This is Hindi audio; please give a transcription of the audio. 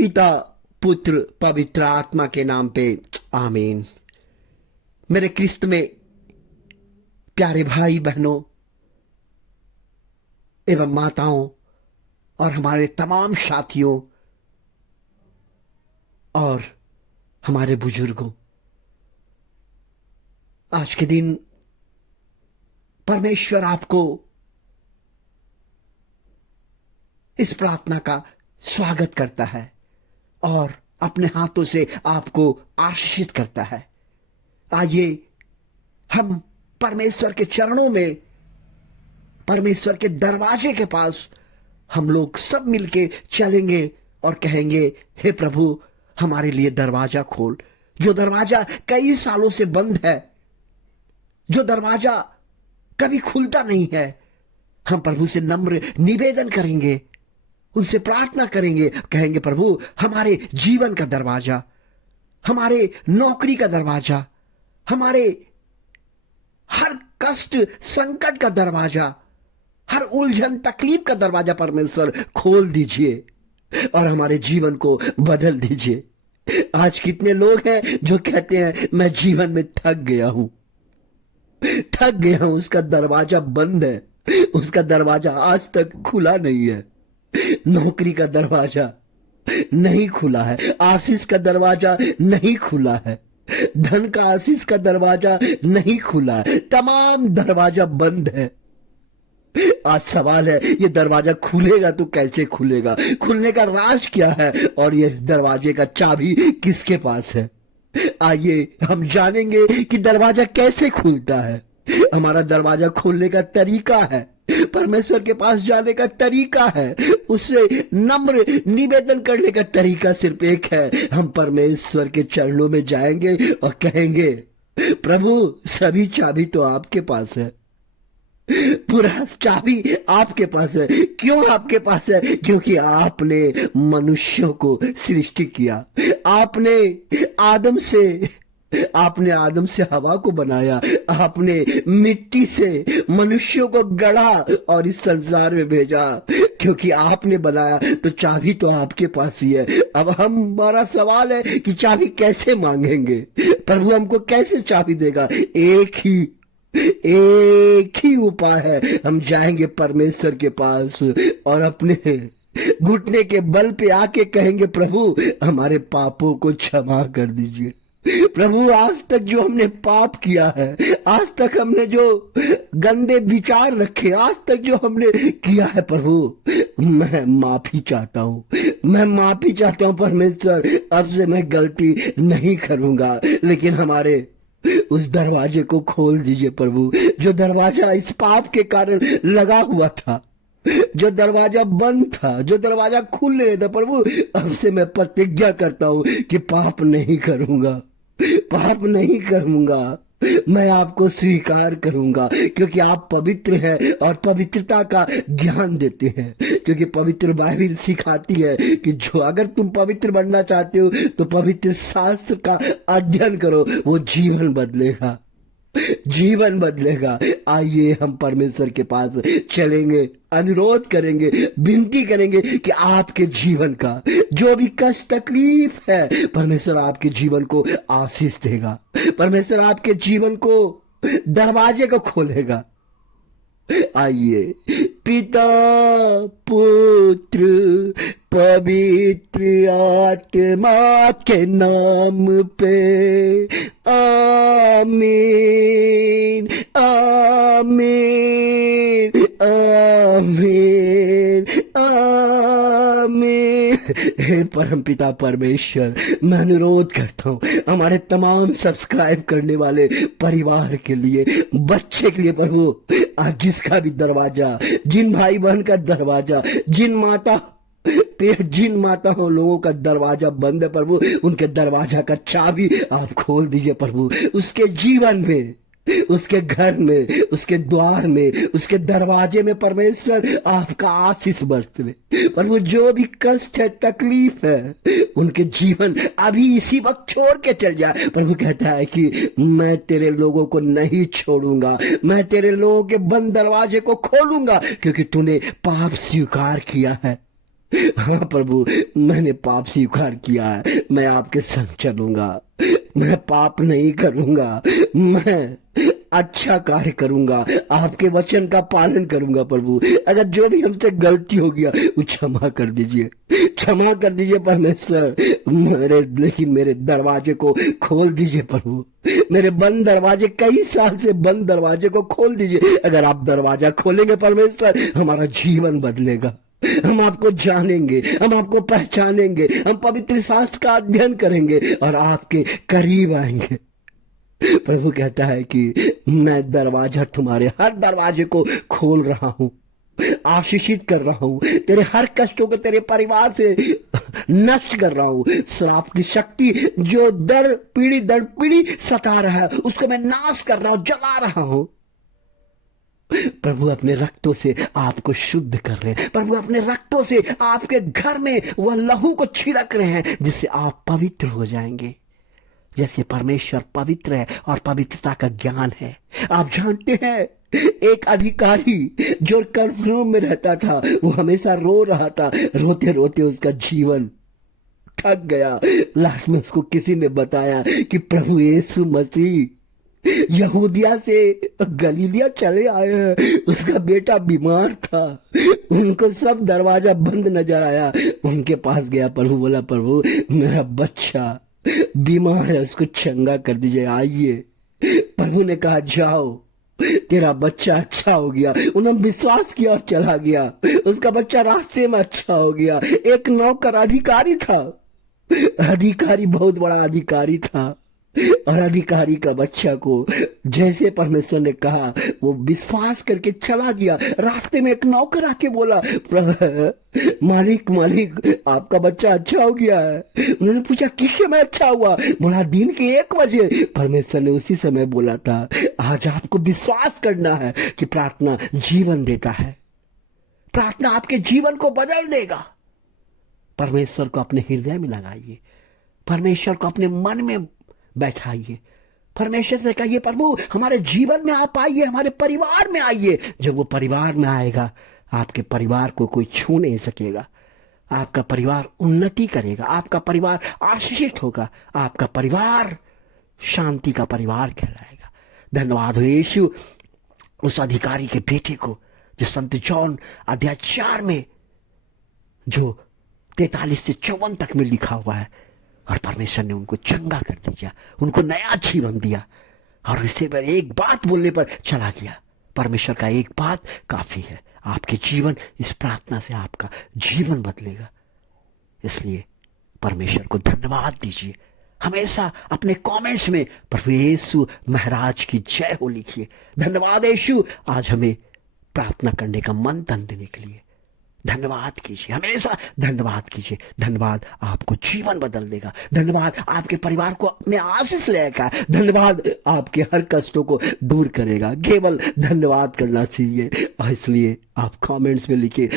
पिता पुत्र पवित्र आत्मा के नाम पे आमीन। मेरे क्रिस्त में प्यारे भाई बहनों एवं माताओं और हमारे तमाम साथियों और हमारे बुजुर्गों, आज के दिन परमेश्वर आपको इस प्रार्थना का स्वागत करता है और अपने हाथों से आपको आशीषित करता है। आइए हम परमेश्वर के चरणों में, परमेश्वर के दरवाजे के पास हम लोग सब मिलके चलेंगे और कहेंगे, हे प्रभु हमारे लिए दरवाजा खोल। जो दरवाजा कई सालों से बंद है, जो दरवाजा कभी खुलता नहीं है, हम प्रभु से नम्र निवेदन करेंगे, उनसे प्रार्थना करेंगे, कहेंगे प्रभु हमारे जीवन का दरवाजा, हमारे नौकरी का दरवाजा, हमारे हर कष्ट संकट का दरवाजा, हर उलझन तकलीफ का दरवाजा परमेश्वर खोल दीजिए और हमारे जीवन को बदल दीजिए। आज कितने लोग हैं जो कहते हैं मैं जीवन में थक गया हूं, उसका दरवाजा बंद है, उसका दरवाजा आज तक खुला नहीं है। नौकरी का दरवाजा नहीं खुला है, आशीष का दरवाजा नहीं खुला है, धन का आशीष का दरवाजा नहीं खुला है, तमाम दरवाजा बंद है। आज सवाल है, ये दरवाजा खुलेगा तो कैसे खुलेगा, खुलने का राज क्या है और ये दरवाजे का चाबी किसके पास है? आइए हम जानेंगे कि दरवाजा कैसे खुलता है। हमारा दरवाजा खोलने का तरीका है, परमेश्वर के पास जाने का तरीका है, उससे नम्र निवेदन करने का तरीका सिर्फ एक है। हम परमेश्वर के चरणों में जाएंगे और कहेंगे, प्रभु सभी चाबी तो आपके पास है, पूरा चाबी आपके पास है। क्यों आपके पास है? क्योंकि आपने मनुष्यों को सृष्टि किया, आपने आदम से हवा को बनाया, आपने मिट्टी से मनुष्यों को गढ़ा और इस संसार में भेजा। क्योंकि आपने बनाया तो चाबी तो आपके पास ही है। अब हमारा सवाल है कि चाबी कैसे मांगेंगे, प्रभु हमको कैसे चाबी देगा? एक ही उपाय है, हम जाएंगे परमेश्वर के पास और अपने घुटने के बल पे आके कहेंगे, प्रभु हमारे पापों को क्षमा कर दीजिए। प्रभु आज तक जो हमने पाप किया है, आज तक हमने जो गंदे विचार रखे, आज तक जो हमने किया है, प्रभु मैं माफी चाहता हूँ परमेश्वर, अब से मैं गलती नहीं करूंगा। लेकिन हमारे उस दरवाजे को खोल दीजिए प्रभु, जो दरवाजा इस पाप के कारण लगा हुआ था, जो दरवाजा बंद था, जो दरवाजा खुल नहीं था। प्रभु अब से मैं प्रतिज्ञा करता हूं कि पाप नहीं करूंगा, मैं आपको स्वीकार करूंगा, क्योंकि आप पवित्र हैं और पवित्रता का ज्ञान देते हैं। क्योंकि पवित्र बाइबल सिखाती है कि जो अगर तुम पवित्र बनना चाहते हो तो पवित्र शास्त्र का अध्ययन करो, वो जीवन बदलेगा। आइए हम परमेश्वर के पास चलेंगे, अनुरोध करेंगे, विनती करेंगे कि आपके जीवन का जो भी कष्ट तकलीफ है, परमेश्वर आपके जीवन को आशीष देगा, परमेश्वर आपके जीवन को दरवाजे को खोलेगा। आइए पिता पुत्र पवित्र आत्मा के नाम पे आमीन आमीन आमीन आमीन। हे परमपिता परमेश्वर, मैं अनुरोध करता हूँ हमारे तमाम सब्सक्राइब करने वाले परिवार के लिए, बच्चे के लिए प्रभु, आज जिसका भी दरवाजा, जिन भाई बहन का दरवाजा, जिन माताओं लोगों का दरवाजा बंद है प्रभु, उनके दरवाजा का चाबी आप खोल दीजिए प्रभु। उसके जीवन में, उसके घर में, उसके द्वार में, उसके दरवाजे में परमेश्वर आपका आशीष बरसे प्रभु। जो भी कष्ट है, तकलीफ है, उनके जीवन अभी इसी वक्त छोड़ के चल जाए। प्रभु कहता है कि मैं तेरे लोगों को नहीं छोड़ूंगा, मैं तेरे लोगों के बंद दरवाजे को खोलूंगा, क्योंकि तूने पाप स्वीकार किया है। हाँ प्रभु, मैंने पाप स्वीकार किया है, मैं आपके संग चलूंगा, मैं पाप नहीं करूंगा, मैं अच्छा कार्य करूंगा, आपके वचन का पालन करूंगा। प्रभु, अगर जो भी हमसे गलती हो गया वो क्षमा कर दीजिए, क्षमा कर दीजिए परमेश्वर। लेकिन मेरे दरवाजे को खोल दीजिए प्रभु, मेरे बंद दरवाजे, कई साल से बंद दरवाजे को खोल दीजिए। अगर आप दरवाजा खोलेंगे परमेश्वर, हमारा जीवन बदलेगा, हम आपको जानेंगे, हम आपको पहचानेंगे, हम पवित्र शास्त्र का अध्ययन करेंगे और आपके करीब आएंगे। प्रभु कहता है कि मैं दरवाजा, तुम्हारे हर दरवाजे को खोल रहा हूं, आशीषित कर रहा हूं, तेरे हर कष्टों को तेरे परिवार से नष्ट कर रहा हूं। श्राप की शक्ति जो दर पीढ़ी सता रहा है, उसको मैं नाश कर रहा हूं, जला रहा हूं। प्रभु अपने रक्तों से आपको शुद्ध कर रहे हैं, प्रभु अपने रक्तों से आपके घर में वह लहू को छिड़क रहे हैं, जिससे आप पवित्र हो जाएंगे। जैसे परमेश्वर पवित्र है और पवित्रता का ज्ञान है। आप जानते हैं, एक अधिकारी जो कफरनहूम में रहता था, वो हमेशा रो रहा था, रोते रोते उसका जीवन थक गया। लास्ट में उसको किसी ने बताया कि प्रभु यीशु मसीह यहूदिया से गलीलिया चले आए हैं, उसका बेटा बीमार था, उनको सब दरवाजा बंद नजर आया, उनके पास गया। प्रभु बोला, प्रभु मेरा बच्चा बीमार है, उसको चंगा कर दीजिए, आइए। प्रभु ने कहा, जाओ, तेरा बच्चा अच्छा हो गया। उन्होंने विश्वास किया और चला गया, उसका बच्चा रास्ते में अच्छा हो गया। एक नौकर अधिकारी था, अधिकारी बहुत बड़ा अधिकारी था, और अधिकारी का बच्चा को जैसे परमेश्वर ने कहा वो विश्वास करके चला गया। रास्ते में एक नौकर आके बोला, मालिक मालिक आपका बच्चा अच्छा हो गया है। उन्होंने पूछा, किस समय अच्छा हुआ? बोला, दिन के 1 बजे। परमेश्वर ने उसी समय बोला था, आज आपको विश्वास करना है कि प्रार्थना जीवन देता है, प्रार्थना आपके जीवन को बदल देगा। परमेश्वर को अपने हृदय में लगाइए, परमेश्वर को अपने मन में बैठाइए, परमेश्वर से कहिए, प्रभु हमारे जीवन में आप आइए, हमारे परिवार में आइए। जब वो परिवार में आएगा, आपके परिवार को कोई छू नहीं सकेगा, आपका परिवार उन्नति करेगा, आपका परिवार आशीषित होगा, आपका परिवार शांति का परिवार कहलाएगा। धन्यवाद हो यीशु उस अधिकारी के बेटे को, जो संत जॉन अध्याय 4 में जो 43 से 54 तक में लिखा हुआ है, और परमेश्वर ने उनको चंगा कर दिया, उनको नया जीवन दिया, और इससे एक बात बोलने पर चला गया। परमेश्वर का एक बात काफी है, आपके जीवन, इस प्रार्थना से आपका जीवन बदलेगा। इसलिए परमेश्वर को धन्यवाद दीजिए। हमेशा अपने कमेंट्स में प्रभु यीशु महाराज की जय हो लिखिए। धन्यवाद यीशु, आज हमें प्रार्थना करने का मन तन देने के लिए। धन्यवाद कीजिए, हमेशा धन्यवाद कीजिए। धन्यवाद आपको जीवन बदल देगा, धन्यवाद आपके परिवार को में आशीष लेगा, धन्यवाद आपके हर कष्टों को दूर करेगा। केवल धन्यवाद करना चाहिए, और इसलिए आप कमेंट्स में लिखिए,